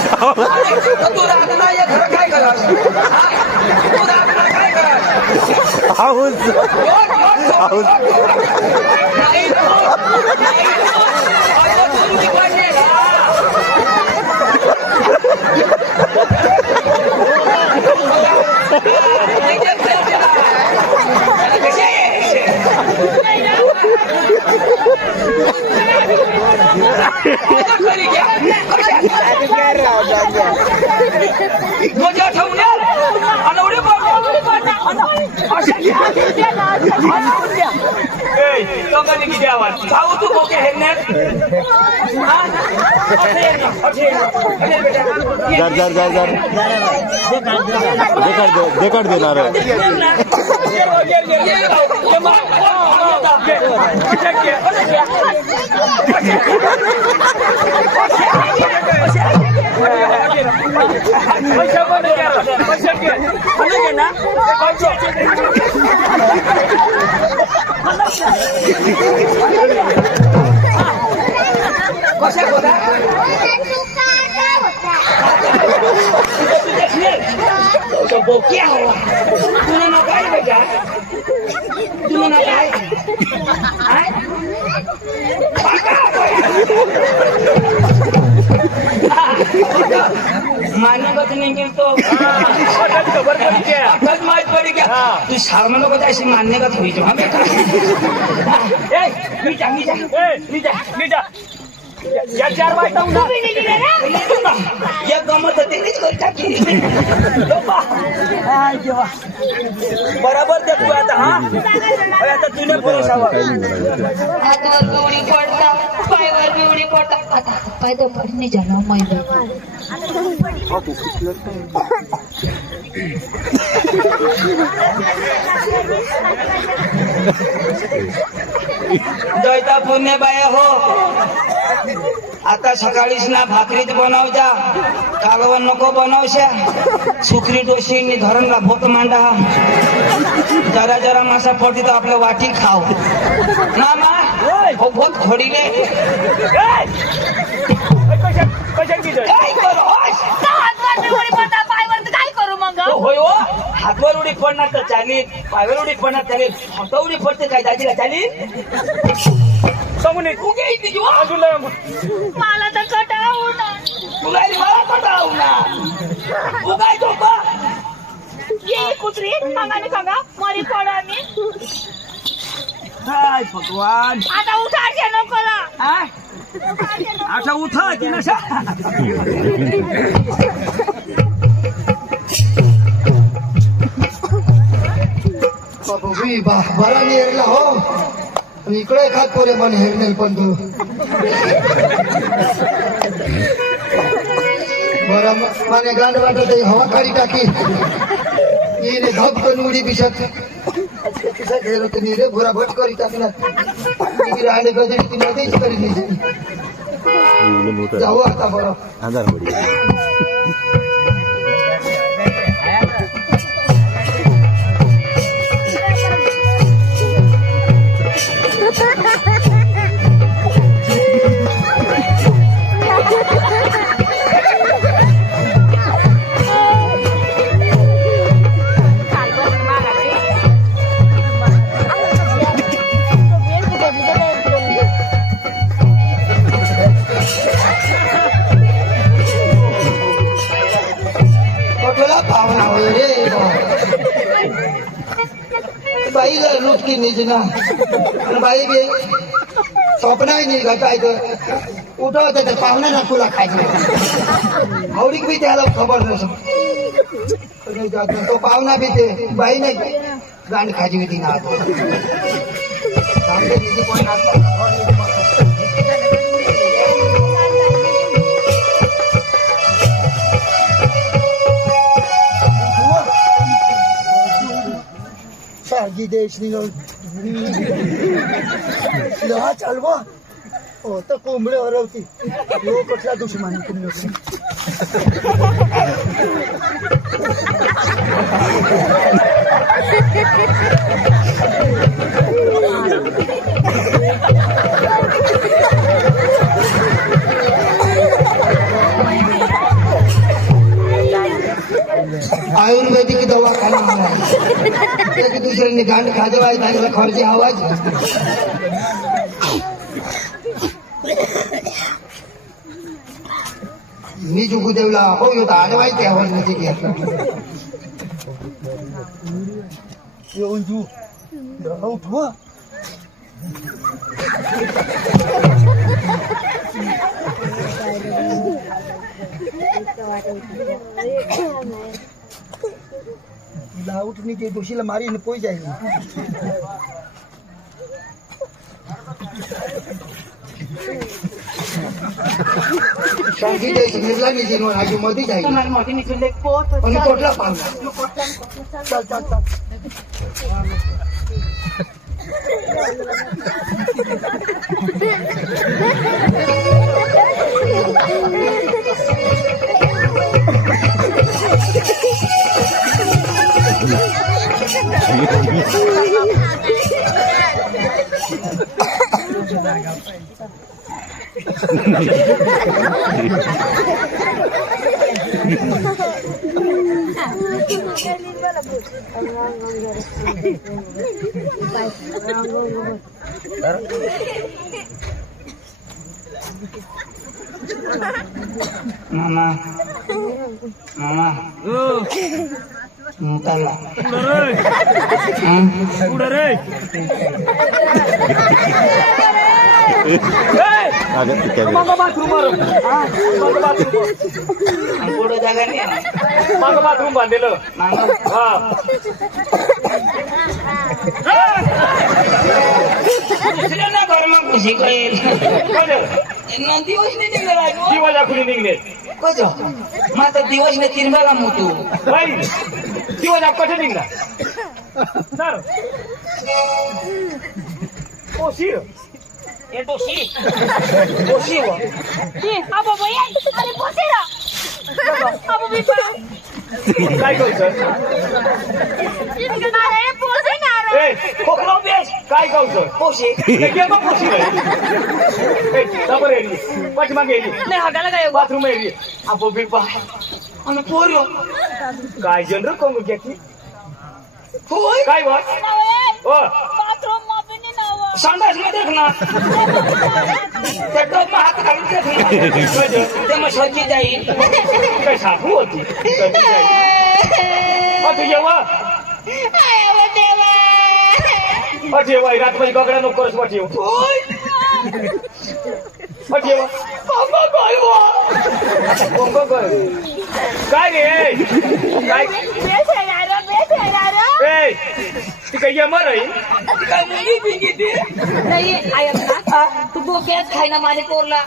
तू राहणार या घर काय करा तू राहणार काय करा हाऊस हाऊस नाही भाऊ तू मोके हेरण्यात जर जर जर जर देखड देणार बोकिया हुआ तूने ना काय बेटा तूने ना काय मान्य बात नहीं मिल तो खबर पड़ी क्या खबर मार पड़ी क्या तू शर्मा लोग ऐसे मानने का थोड़ी जो हमें नीचा या 4 वाजता उठा या गमत तेच करता की बराबर देखतो आता हा आता तुने पोसावा हातवर उडी पडता पायवर उडी पडता आता पाय तो पडणे जाणं मैदा जयता पुण्य बाय हो आता सकाळीच ना भाकरीच बनवजा कालवण नको बनवशा सुखरी डोशी धरणला भोत मांडा जरा जरा मासा पडती तर आपलं वाटी खाव ना मा हो भोत खोडीले काय करू मग होय हो हातवर उडी पडणार तर चालीत पायवर उडी पडणार चालेल हात उडी पडते काय दाजीला चालील समोने तू घे इथे मला तर कटावू ना तुला मला कटावू ना तू काय तो ये कुत्री सांगाने सांगा मरी पडा मी हाय भगवान आता उठायचे नको ना आता उठा की नशा बरा नेरला हो इकडे खात पोरे मन हेरनेल पण तू बरा माने गांड वाटत हवा काढी टाकी येणे धप करून उडी पिशत पिसा घेर होते रे भुरा भट करी टाकला राहणे गजडी ती मध्येच करी नाही जाऊ आता बरं बाई लूट की निजना बाई बी स्वप्नाही नाही घटायचं उठवत ते पाहुण्या ना तुला खायचं आवडीक बी त्याला खबर नसं तो पाहुणा बी ते बाई नाही गांड खायची होती ना सागी देश लहा चालवा हो तर कोंबडे हरवती लोक कसला दुश्मन खाना मला एक दुसऱ्याने गांड खाजवाय चांगला खर्ची आवाज मी चुकू देवला हो येतो आडवायचे आवाज नसे घेतला येऊन तू उठवा तिला उठणी ते दोषीला मारीने पोई जाईल शांती द्यायची निर्ला नाही जेणून आजी मध्ये जाईल आणि कोटला पाहून चल चल चल मामा मामा मुताला अगं ठीक आहे पुढे जागा नाही मागं बाथरूम बांधलेलं मामा हा दुसऱ्यांना घरमा खुशी कळेल दिवस नाही तिला जीवाच्या खुली निघणे कस माझा दिवस नाही तिरम्याला मोठू बाई जीवाच्या कसे निघला सर ओशीर हे दोषी ओशी व काय करू सर ए खोकलो बेस काय करू सर पोशी पोशी नाही पाठीमागे बाथरूम एरिया आपो बिपा आणि पोरलो काय जनरल कोण घ्यायची होय काय बस हो संडास मध्ये देख ना त्या टोप हात घालून देख ना ते मग स्वच्छ जाईल काय सासू होती जेव्हा जेव्हा रातमध्ये गगडा नको करस वाट येऊ जेव्हा काय रे काय ती काही येणार आहे काय मुली बिंगी ते तू बोक्यात खाय ना माझे पोरला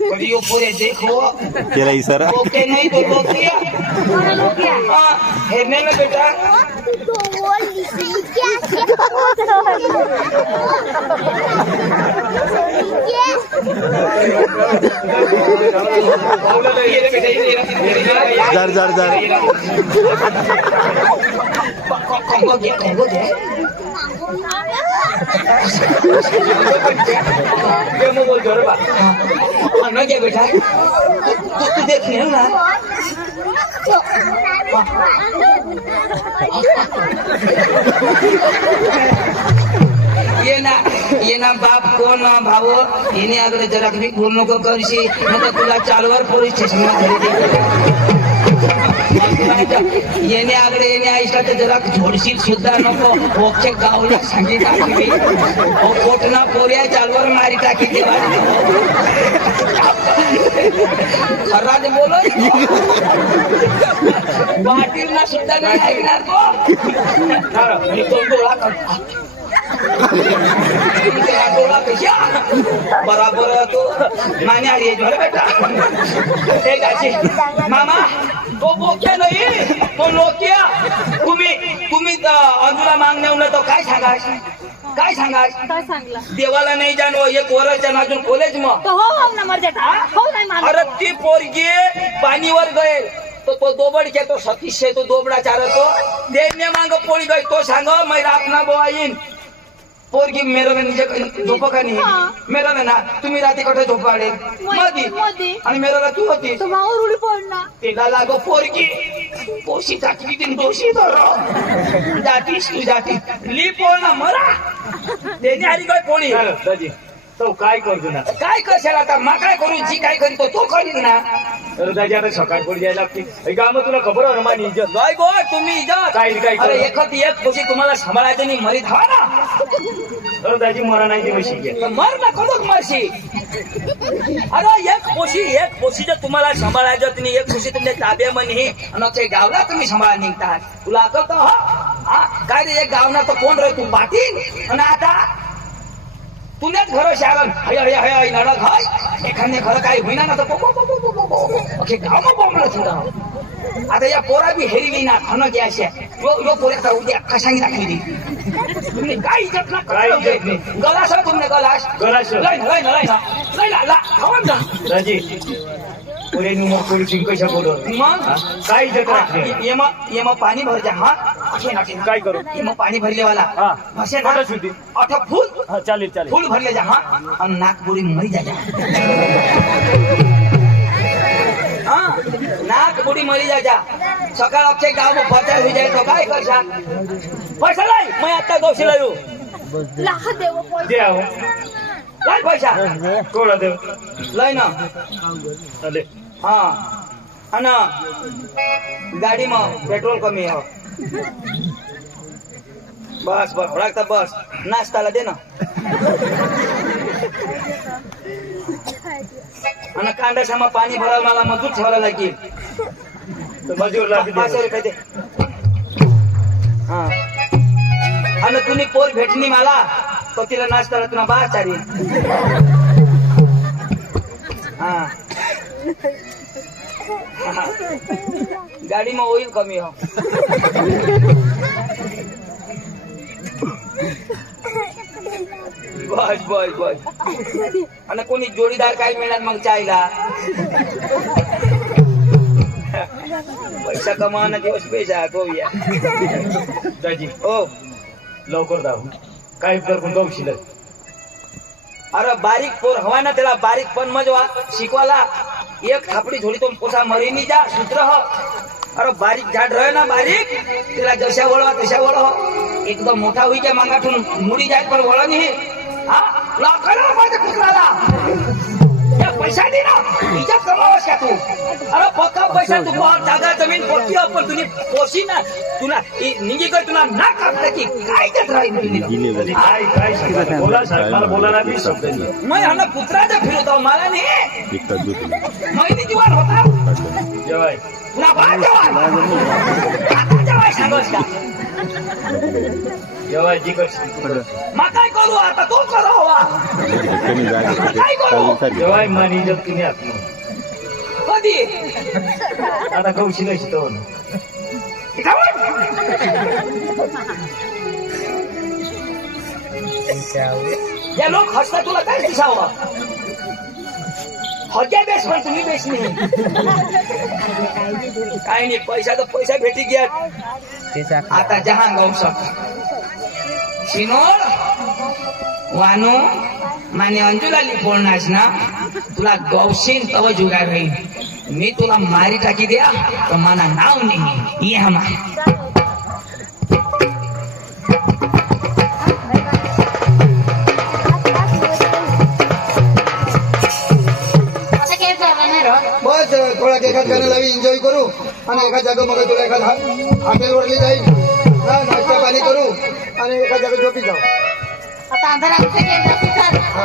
पण यो पोरे देखो केला इशारा ओके नहीं तो बोकिया हेरने में बेटा जार जार जार कंगो दे मग बोलतो रे बा न क्या बेटा तू देख ले ना ये ना बाप कोण ना भाव येणे अगले जरा मी बोल नको करशी नाही तुला चालवर पोलीस स्टेशन येणे आगडे येणे आईला तर जरा झोडशील सुद्धा नको ओके गावला सांगी टाकली कोटना पोऱ्या चालवर मारी टाकी देवा खरा दे बोलो वाटीला सुद्धा नाही ऐकणार तो मी तो डोळा करतो डोळा कशा बराबर तो माने आली बेटा एक अशी मामा तो बोक्या नाही तो लोक्या तुम्ही अंजुला मागण्या तो काय सांगाय काय सांगला देवाला नाही जाणव एक वरच्या नाचून कॉलेज मग तो हो ना मर जाता हो नाही मान अरे ती पोरगी पाणीवर गए तो दोबड घेतो सतीश तो दोबडा चारतो देणे मांग पोळी गई तो सांग मै रापना बोवा येईन पोरगी मेरवलं निजे झोप का नाही मेरवलं ना तुम्ही रात्री कुठे झोपाडे मधी आणि मेरवला तू होती उडी पडणार तिला लागो पोरगी पोशी टाकली ती दोषी धरो जातीस तू जाती ली पोळ ना मरा त्याने आली काय पोळी दाजी तो काय करतो ना काय करशाल आता मा काय करू जी काय करीतो तो करीत ना अरे दाजी आता सकाळ पडी जायला लागते काम तुला खबर आहे ना माझी इज्जत गाय गो तुम्ही इज्जत काय काय अरे करू? एकत एक पोशी तुम्हाला सांभाळायचं नाही मरीत हवा ना अरे दाजी मरा नाही ती म्हशी घे. तर मर ना कदोक मरशी अरे एक पोशी जर तुम्हाला सांभाळायचं नाही एक पोशी तुमच्या ताब्यामध्ये आणि ते गावला तुम्ही सांभाळा निघतात तुला आकलतो हा काय रे एक गावना तर कोण रे तू पाटील आणि आता तुझ्याच घर शाळन हय हय हय हय नडक हय एखाद्या घर काही होईना ना तर गाव मग बोंबलं थोडं आता या पोरा बी हेरी ना खन घ्या अशा यो पोऱ्याचा उद्या कशांगी दाखवली तुम्ही काय इज्जत ना काय इज्जत नाही. गलास तुमने गलास गलास. लय ना ला खावन ना दाजी पुरे मग पुरी चिंकशा बोलत मग काय इज्जत राखते येम पाणी भर जा हा असे ना काय करू येम पाणी भरले वाला हा. असे ना कुठं शुद्धी? अठा फुल हा चालेल चालेल फूल भरले जा हा आणि नाक बुडी मरी जा हाँ नाक बुडी मरी जा सकाळ आपचे गाव में प्रचार हो जाए तो काय करशा पैसा लाई मैं आता गौशीला येऊ लाख देव दे आहो लाई पैसा कोणा देव लय ना चालेल हा आणि गाडी में पेट्रोल कमी हो बस बस लागता बस नाश्ताला दे ना आणि कांडाशामा पाणी भरायला मला मजूर ठेवायला लागेल तर मजूर लागते 500 रुपये दे हा आणि तुम्ही पोर भेटणी मला तो तिला नाश्ताला तुला बाहेर चारी हा गाडी में ऑइल कमी हो बस बस बस आणि कोणी जोडीदार काय मिळणार मग चायला पैसा कमावना दिवस पैसा करूया दाजी हो लवकर दाव काय कर पण गौशील अरे बारीक पोर हवा ना त्याला बारीक पण मजवा शिकवाला एक थापडी झोडी तो पोसा मरीनी जा सूत्र हो अरे बारीक झाड रहे ना बारीक तिला जशा वळवा तशा वळव एकदम मोठा होई क्या मागाठून मुडी जाय पण वळ नाही हा लाकडा पाहिजे कुत्राला या पैसा दे ना इज्जत कमावस का तू अरे पक्का पैसा तू बहुत जागा जमीन पक्की पण तुझी पोशी ना तुला निंगी कर तुला ना कापता की काय इज्जत राहील काय काय सांगता बोला साहेब मला बोलायला बी शब्द नाही मैं हला कुत्राचा फिरवतो मला नाही महिने जीवन होता जेवाय ना बाहेर जेवाय जेवाय सांगोस का जेवाय जी करशील मग काय करू आता तो करो हवा काय करू जेवाय मान इज्जत तुम्ही आपली कधी आता गौशील शिकव या लोक हसता तुला काय दिसावं हजा बेस पण तुम्ही बेस नाही काय नाही पैसा तर पैसा भेटी घ्या आता जहां गौसक शिनोर वानो माने अंजुला लिपोळनास ना तुला गौशीन तव जुगार राहील मी तुला मारी टाकी द्या तर मला नाव नाही ये हमा बस थोडा एखाद गाणं लावी एन्जॉय करू आणि एका जागा मग तुला एखाद हॉटेल वरली जाईल हा नाश्ता पाणी करू आणि एका जागा झोपी जाऊ आता अंधारात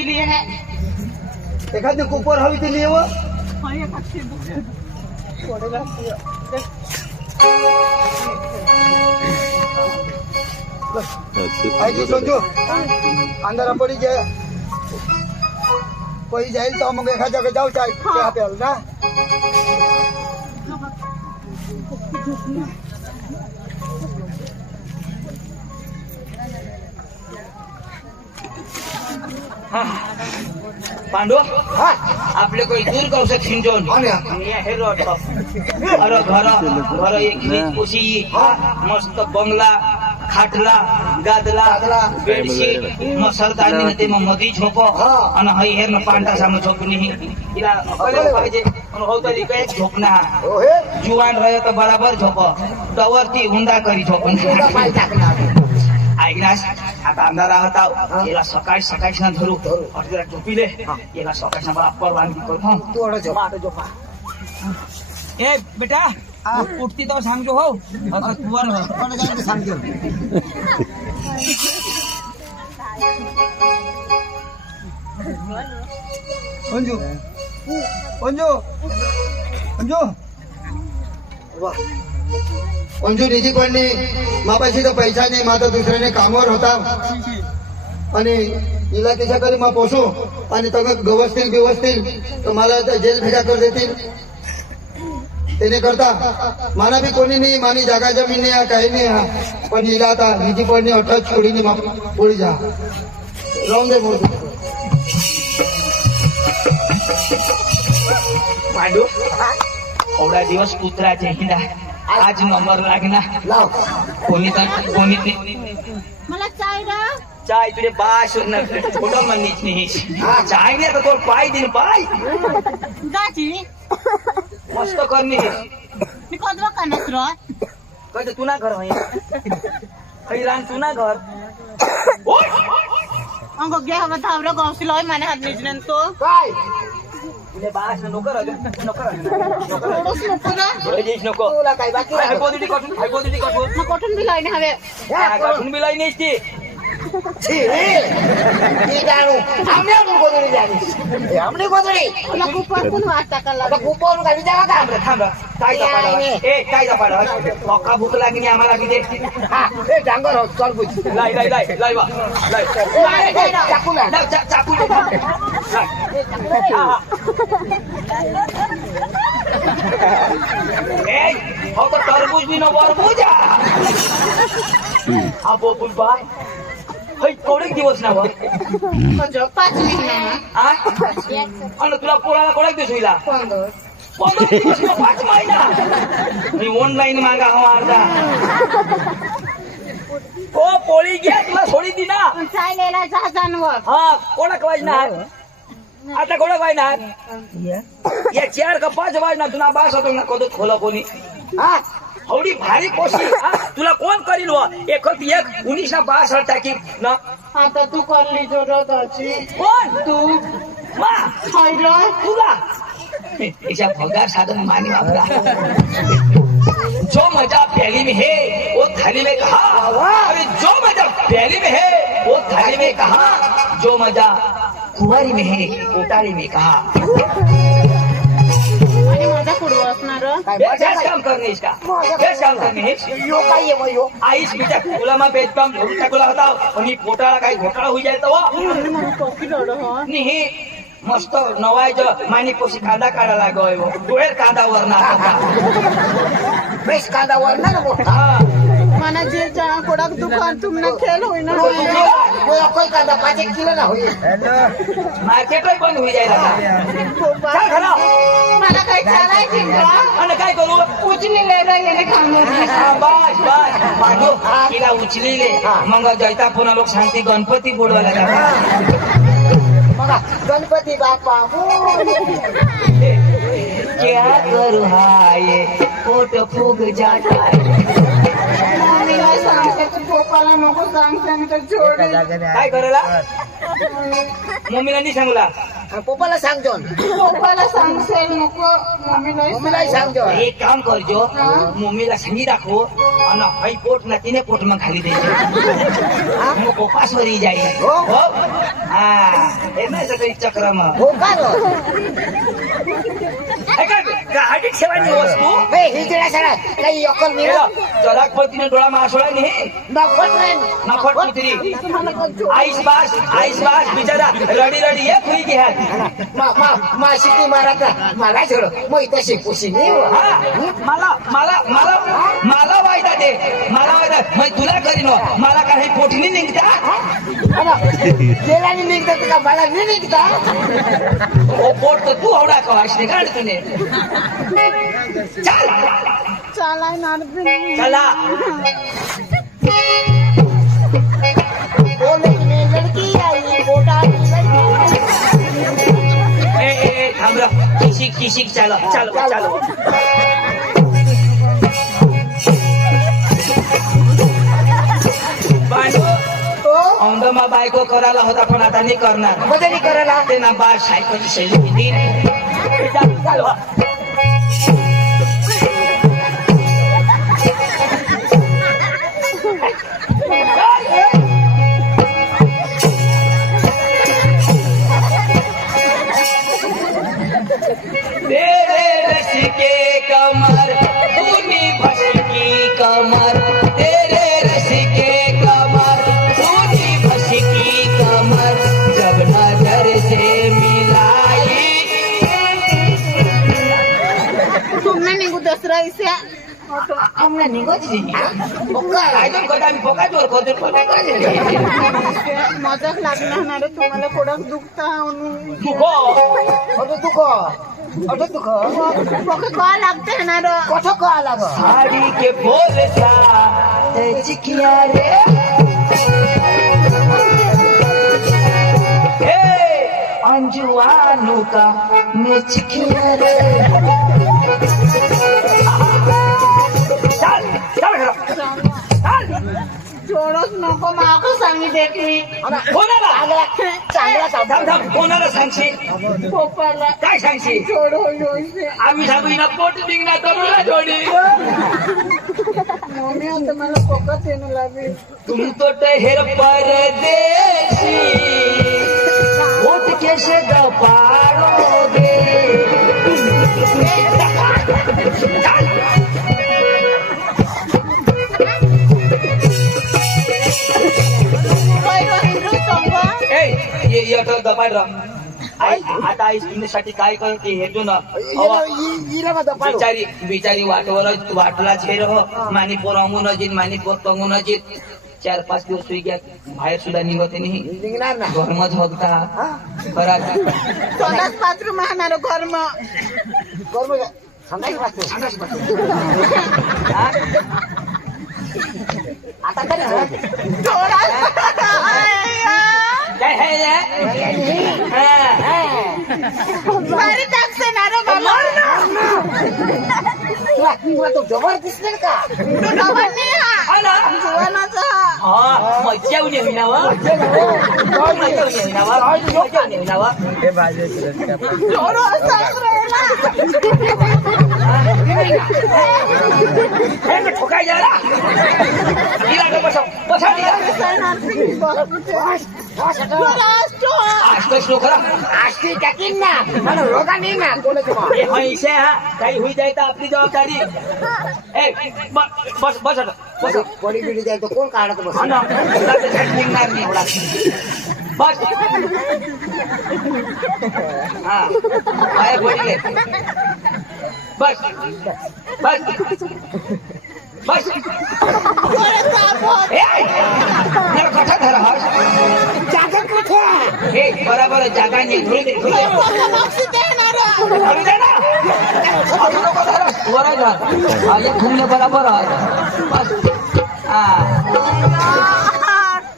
तिली आहे एखादी कुपर हवी ती लिहिव ऐकू समजू अंधारा पडी जाईल तर मग एखाद्या जाऊ चहा प्याल ना पांडू हा आपले कोई दूर कौश खिंजोन अरे घर एक खुशी मस्त बंगला खाटला गादला बेडशीट मसरदानी ते मग मधी झोप आणि हई हेर पांढरा सामने झोप नाही इला अकले पाहिजे पण हो तरी काय झोपना जुवान रहे तर बराबर झोप तवरती हुंडा करी झोप ऐकनास आता अंधारा होता याला सकाळी सकाळी ना धरू अठरा झोपिले याला सकाळी बराबर बांधली करू थोडं झोपा ए बेटा उठती तो सांगतो हो असं तुवर सांगतो अंजू अंजू अंजू अंजू निजी कोणी मापाशी तर पैसा नाही माझा दुसऱ्याने कामावर होता आणि हिला त्याच्याकडे मग पोसू आणि तग गवसतील बिवसतील तर मला जेल भेजा कर देतील त्याने करता माना बी कोणी नाही मानी जागा जमीन नाही काही नाही हा पण हिला आता निजी पडणे अठ्ठावीस छोडीने पोळी जा राहून दे मोठ पांडू एवढा दिवस कुत्राचे हिंडा आज नंबर लागना लाव कोणी कोणी मला चाय द्या चाय तुझे बाश कुठं म्हणणीच नाही चाय नाही तर तो पाय दिन पाय दाची मस्त करणी मी कोदवा कानस रो कधी तू ना घर काही रान तू ना घर अंगो गे हवा धावरा गौसी लय माने हात निजन तो काय तुझे बाश नको राजू नको थोडस नको ना नको तुला काय बाकी हाय पोदिटी कटून मग कॉटन बी लाईन हवे कटून बिलाई नाही ती हमने गोदडी तुला खूप पण वाटता का आता कुपर खाली जागा का थांब काय पाड पक्का भूक लागली आम्हाला किती हा ए डांगर हो चल बुझ लाई वा चाकू ना चाकू हो तर तरबूज बी न वरबूज हा बोपुल बाय हई कोडेक दिवस ना वर 5 महिना आणि तुला पोळाला कोडेक दिवस होईला 15 दिवस 5 महिना मी ऑनलाईन मागा हो अर्धा ओ पोळी घ्या तुला सोडी दी ना चाय नेला जा जानवर हा कोणाक वाजणार आता कोणाक वाजणार या 4 का 5 वाजणार तुला बास होतो ना कदत खोला कोणी हा एवढी भारी कोशी तुला कोण करील व एक 1962 टाकी ना आता तू करली जोरदाची कोण तू मा खायला तुला याच्या भगार साधन मानी वापरा जो मजा पहली में है वो थाली में कहा अरे जो मजा पहली में है वो थाली में कहा जो मजा कुंवारी में है कोटारी में कहा आणि माझा पुढं असणार बेस्ट काम करणे इसका बेस्ट काम करणे यो काय ये यो आईस बेटा तुला मग बेदकाम घेऊन टाकला होता आणि पोटाला काही घोटाळा होई जायचा वा मला टोकी रड हो आणि हे मस्त नवायचं मानी पोशी कांदा काढा लागोय डोळ्यात कांदा वरना बेस कांदा वरना ना मोठा मला जे जणा कोडाक दुकान तुमना खेळ होईना कोई कांदा 5 किलो ना होई मार्केटही बंद होई जायला चल खरा मला काय चालायची आणि काय करू उचली ले राहिले काम बस पाठो तिला उचलीले मग जैता पुन्हा लोक सांगते गणपती बुडवायला जातात बघा गणपती बाप्पा क्या करू हाय पोट फूग जाता मी काय सांगते तू पोपाला नको सांगते तर छोड काय करायला मम्मीला नाही सांगला पप्पाला सांगजो पप्पाला सांगसेल नको मम्मीलाही सांगजो एक काम करजो मम्मीला सांगी दाखव आणि भाई पोट ना तिने पोट मग खाली द्यायचे मग पप्पासवरही जाईल हो? हो हा हे नाही सगळी चक्र मग हो का रो हे काय गाडी ठेवायची वस्तू हे हिजडा सडा काही अक्कल नाही रो. जराक पडतीने डोळा मासोळा नाही नफट नाही नफट कुत्री आईस बास बिचारा रडी रडी एक हुई घ्या मा शिटी मारा मला झड मग तशी पुशी नाही हो. मला मला मला मला वायदा दे मला वायदा मग तुला करीन हो. मला काही पोटणी निघता तेलाने निघतात का मला नाही निघता ओ पोट तर तू आवडा का वाशने काढ तुने चल चला कॉलेज में लड़की आई कोटा ए थांब रे किशिक चलो चलो चलो औंधमा बायको करायला होता पण आता नाही करणार बदली करायला ते ना बा सायकल शैली किती चालवा तेरे रस के कमर तूने भस की कमर तेरे रस के कमर तूने भस की कमर जब नजर से मिलाई तुमने निघू दसरा इसे हमने निगोची आयदन कोटा मी पोका जोर कोते मजाक लागणार तुम्हाला कोणाक दुखता तुको अरे तू का लागते ना कठो का आला साड़ी के बोलता चिकिया रे अंजुआनू का मैं चिकिया रे चल चल थोडंच नको मागं सांगितली कोणाला थांब थांब कोणाला सांगशील पप्पाला काय सांगशील थोडं होईल आम्ही सांगू ना पोट निघणार तर मला जोडी मम्मी आता मला पोकत येणं लागेल तुम तो ठहर परदेसी होठ कैसे दबाड़ोगे ये आता दबाड आता आई सुनीसाठी काय करते हे तू ना बिचारी बिचारी वाटला छेर हो मानी पोर अंगून अजित मानी पोर तंगून अजित 4-5 दिवस होई गया बाहेर सुद्धा निघते नाही निघणार ना घरमच होता खरा स्वतःच बाथरूम आहे घरम आता काय है भारी टाकते ना रे मला तुला तो जबर दिसले का तो डबल नाही हा ना जीवनाचा हा मज्जा येऊन येऊ ना वा मज्जा येऊन येऊ ना वा मज्जा येऊन येऊ ना वा थोडं सासरेला हे ठोकाय जा रा इला बसा बसा आज तो खरा आष्टी टाकीन ना मला रोगा नाही ना कोणाचं हे पैसे हा काही होई जाय तर आपली जबाबदारी ए बस बस बस पडी बिडी जाईल तर कोण काढत बस हा ना निघणार नाही एवढा बस हा पाय पडले बस बस बस जरा कथा धरा जागा कुठे हे बराबर जागा नाही धुळे दे धुळे दे ना अजून नको धरा वर जा आले घुमले बराबर आहे बस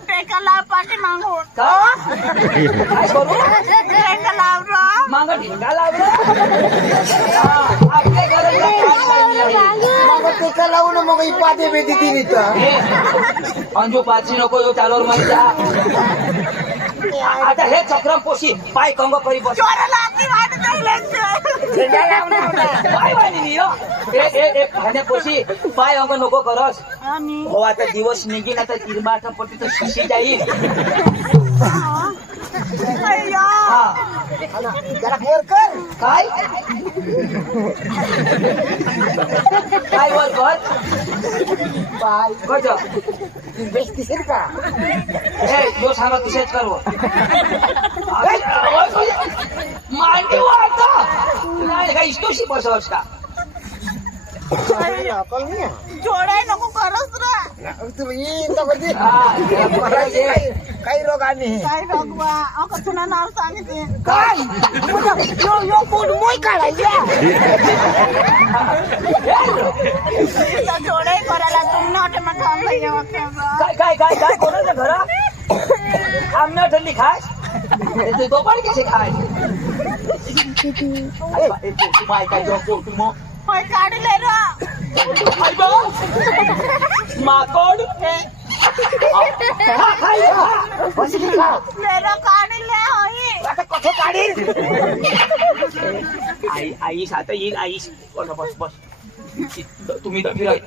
टेकाला पाठी मागू काय करू टेका लावरा माग ढिंगा लावलं आपल्या घराला मग ते का लावून मग ही पाते बेदी दिली तर अंजू पाची नको यो चालवर माहिती आता हे चक्रम पोशी पाय कंग करी बस पाय वाणी भाण्या पोशी पाय अंग नको करस हो आता दिवस निघीन आता तिरमाटा पट्टी तर शिशी जाईल हा जरा वर कर काय काय वर कर पाय कज बेस दिसेल का हे जो सांगा तसेच करव मांडी वाढता नाही का इष्टोशी बसवस का जोडाय नको करस रे तुम्ही काही रोग आम्ही काय भगवा अगं तुला नाव सांगितले काय यो कोण मोय काढायच्या जोडाय करायला तुम्ही नव्हते मग थांबला येवा काय काय काय काय कोणाच्या घरा आमना ठल्ली खास ते दोपारी कसे खाय माय काय जॉब करतो मग होय काढले रे माकड लेरो काढले होई आता कसं काढील आई आता येईल आई बस बस तुम्ही तर फिराय